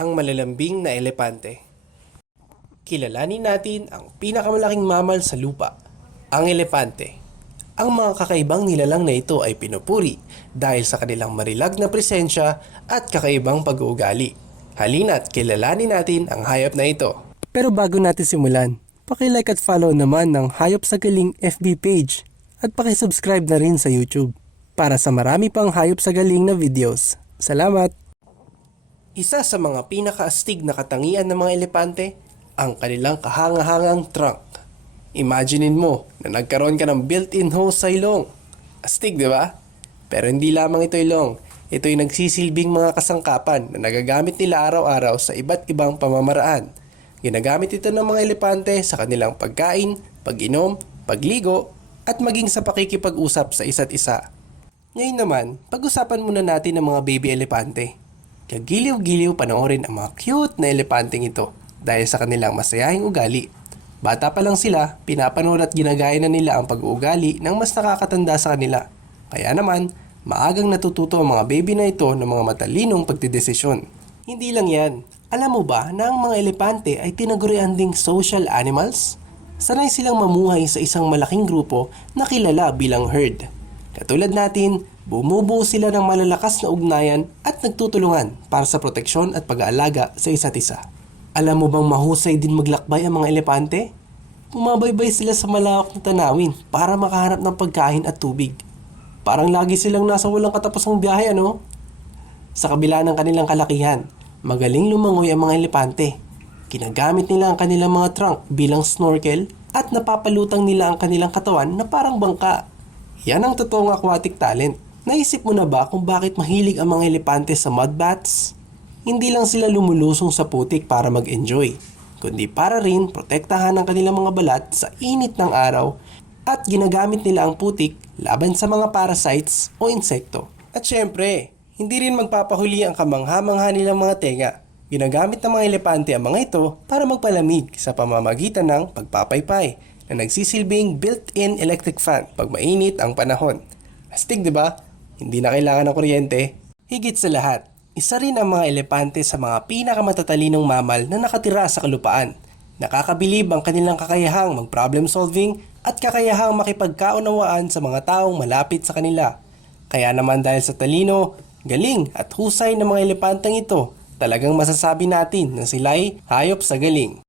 ang malalambing na elepante. Kilalanin natin ang pinakamalaking mammal sa lupa, ang elepante. Ang mga kakaibang nilalang na ito ay pinupuri dahil sa kanilang marilag na presensya at kakaibang pag-uugali. Halina't kilalanin natin ang hayop na ito. Pero bago natin simulan, paki-like at follow naman ng Hayop sa Galing FB page at paki-subscribe na rin sa YouTube para sa marami pang Hayop sa Galing na videos. Salamat! Isa sa mga pinakaastig na katangian ng mga elepante, ang kanilang kahangahangang trunk. Imaginein mo na nagkaroon ka ng built-in hose sa ilong. Astig, di ba? Pero hindi lamang ito ilong. Ito ay nagsisilbing mga kasangkapan na nagagamit nila araw-araw sa iba't ibang pamamaraan. Ginagamit ito ng mga elepante sa kanilang pagkain, pag-inom, pagligo, at maging sa pakikipag-usap sa isa't isa. Ngayon naman, pag-usapan muna natin ang mga baby elepante. Kagiliw-giliw panoorin ang mga cute na elepanteng ito dahil sa kanilang masayahing ugali. Bata pa lang sila, pinapanood at ginagaya na nila ang pag-uugali ng mas nakakatanda sa kanila. Kaya naman, maagang natututo ang mga baby na ito ng mga matalinong pagdidesisyon. Hindi lang yan, alam mo ba na ang mga elepante ay tinagurian ding social animals? Sanay silang mamuhay sa isang malaking grupo na kilala bilang herd. Katulad natin, bumubuo sila ng malalakas na ugnayan at nagtutulungan para sa proteksyon at pag-aalaga sa isa't isa. Alam mo bang mahusay din maglakbay ang mga elepante? Bumabaybay sila sa malawak na tanawin para makahanap ng pagkain at tubig. Parang lagi silang nasa walang katapusang biyahe ano? Sa kabila ng kanilang kalakihan, magaling lumangoy ang mga elepante. Ginagamit nila ang kanilang mga trunk bilang snorkel at napapalutang nila ang kanilang katawan na parang bangka. Yan ang totoong aquatic talent. Naisip mo na ba kung bakit mahilig ang mga elepante sa mud baths? Hindi lang sila lumulusong sa putik para mag-enjoy, kundi para rin protektahan ang kanilang mga balat sa init ng araw at ginagamit nila ang putik laban sa mga parasites o insekto. At syempre, hindi rin magpapahuli ang kamangha-mangha nilang mga tenga. Ginagamit ng mga elepante ang mga ito para magpalamig sa pamamagitan ng pagpapaypay na nagsisilbing built-in electric fan pag mainit ang panahon. Astig, di ba? Hindi na kailangan ng kuryente. Higit sa lahat, isa rin ang mga elepante sa mga pinakamatalinong mamal na nakatira sa kalupaan. Nakakabilib ang kanilang kakayahang mag-problem solving at kakayahang makipagkaunawaan sa mga taong malapit sa kanila. Kaya naman dahil sa talino, galing at husay ng mga elepanteng ito, talagang masasabi natin na sila'y hayop sa galing.